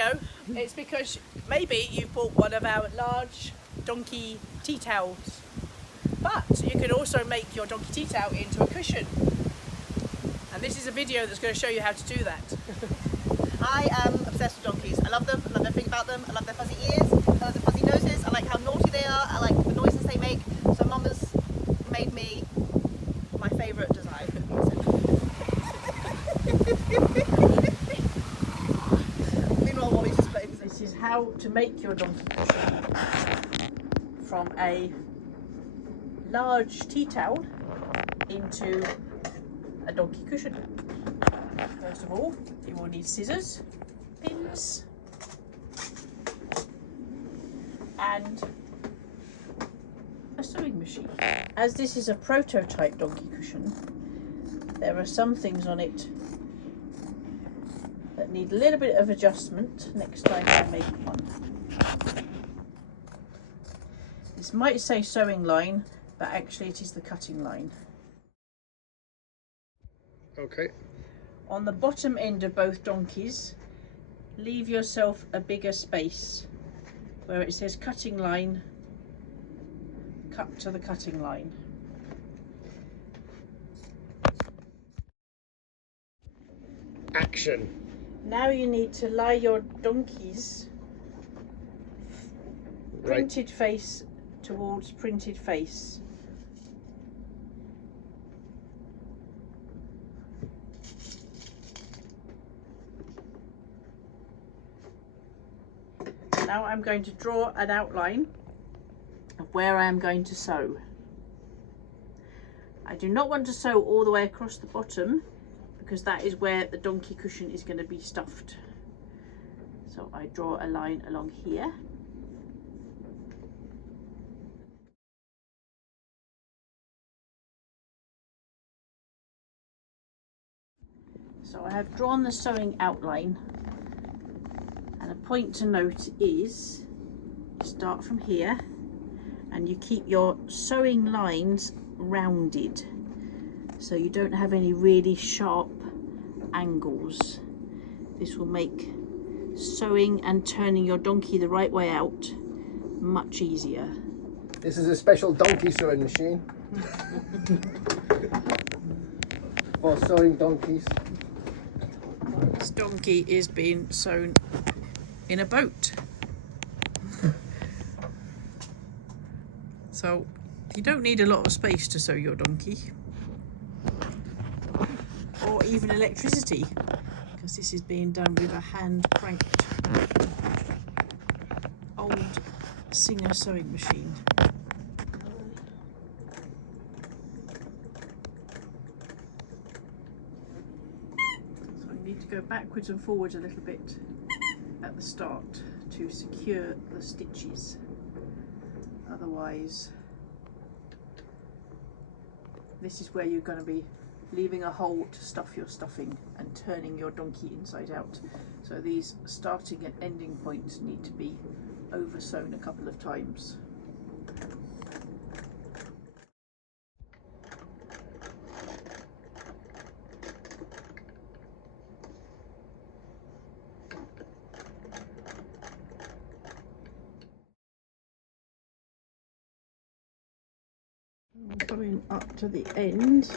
video, it's because maybe you bought one of our large donkey tea towels, but you can also make your donkey tea towel into a cushion. And this is a video that's going to show you how to do that. I am obsessed with donkeys. I love them, I love everything about them. I love their fuzzy ears, I love their fuzzy noses, I like how naughty they are, I like the noises they make. So Mum has made me my favourite design. Meanwhile, Wally's just playing. This is how to make your donkey cushion from a large tea towel into a donkey cushion. First of all, you will need scissors, pins, and a sewing machine. As this is a prototype donkey cushion, there are some things on it that need a little bit of adjustment next time you make one. This might say sewing line, but actually it is the cutting line. Okay. On the bottom end of both donkeys, leave yourself a bigger space where it says cutting line, cut to the cutting line. Action. Now you need to lie your donkey's printed face towards printed face. Now I'm going to draw an outline of where I am going to sew. I do not want to sew all the way across the bottom because that is where the donkey cushion is going to be stuffed. So I draw a line along here. So I have drawn the sewing outline. And a point to note is you start from here and you keep your sewing lines rounded so you don't have any really sharp angles. This will make sewing and turning your donkey the right way out much easier. This is a special donkey sewing machine for sewing donkeys. This donkey is being sewn in a boat. So you don't need a lot of space to sew your donkey, or even electricity, because this is being done with a hand cranked old Singer sewing machine. So I need to go backwards and forwards a little bit at the start to secure the stitches, otherwise this is where you're going to be leaving a hole to stuff your stuffing and turning your donkey inside out. So these starting and ending points need to be over sewn a couple of times. Going up to the end,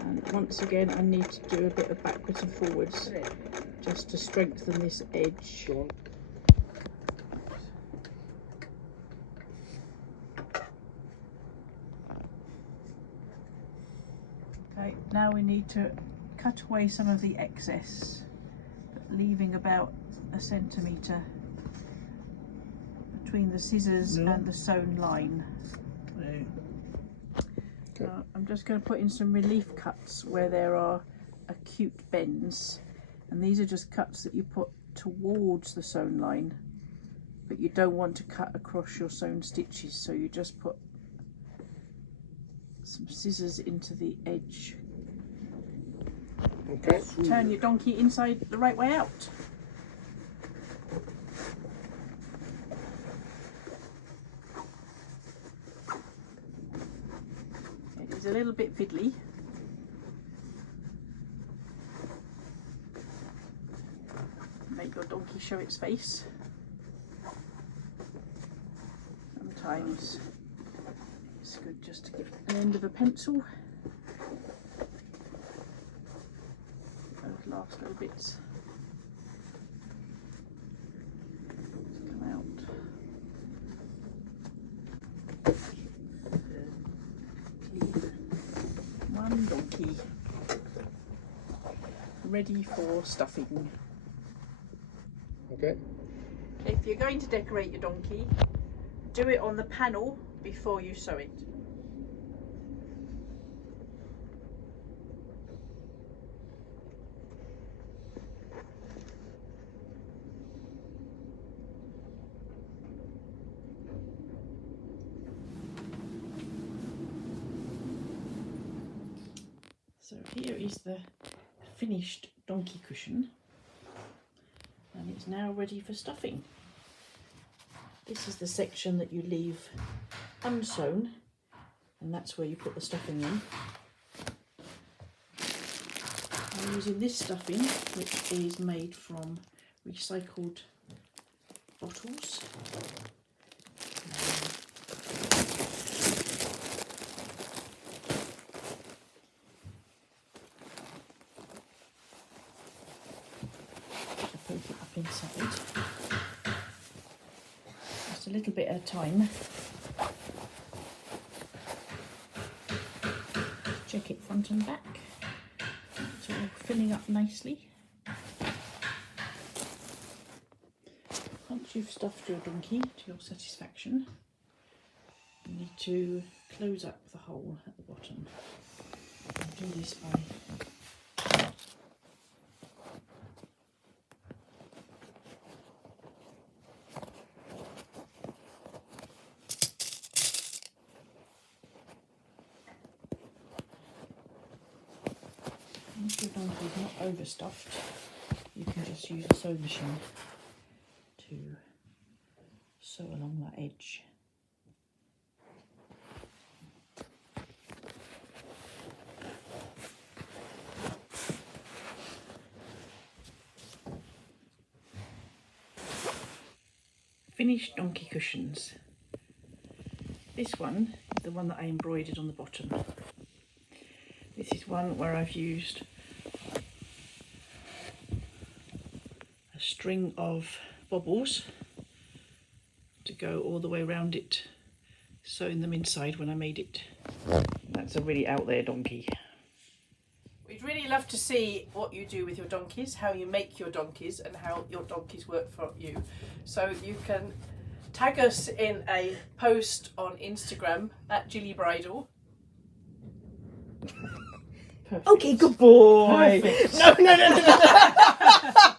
and once again I need to do a bit of backwards and forwards just to strengthen this edge. Go on. Okay, now we need to cut away some of the excess, but leaving about a centimetre between the scissors and the sewn line. I'm just going to put in some relief cuts where there are acute bends, and these are just cuts that you put towards the sewn line, but you don't want to cut across your sewn stitches, so you just put some scissors into the edge. Okay. Turn your donkey inside the right way out. It is a little bit fiddly. Make your donkey show its face. Sometimes it's good just to get an end of a pencil. Those last little bits to come out. One donkey ready for stuffing. Okay. If you're going to decorate your donkey, do it on the panel before you sew it. So here is the finished donkey cushion, and it's now ready for stuffing. This is the section that you leave unsewn, and that's where you put the stuffing in. I'm using this stuffing, which is made from recycled bottles. Poke it up inside. Just a little bit at a time. Check it front and back. It's all filling up nicely. Once you've stuffed your donkey to your satisfaction, you need to close up the hole at the bottom. I'll do this by if your donkey is not overstuffed, you can just use a sewing machine to sew along that edge. Finished donkey cushions. This one is the one that I embroidered on the bottom. This is one where I've used a string of bobbles to go all the way around it, sewing them inside when I made it. That's a really out there donkey. We'd really love to see what you do with your donkeys, how you make your donkeys and how your donkeys work for you. So you can tag us in a post on Instagram at GillyBridal. Perfect. Okay, good boy. Perfect. No.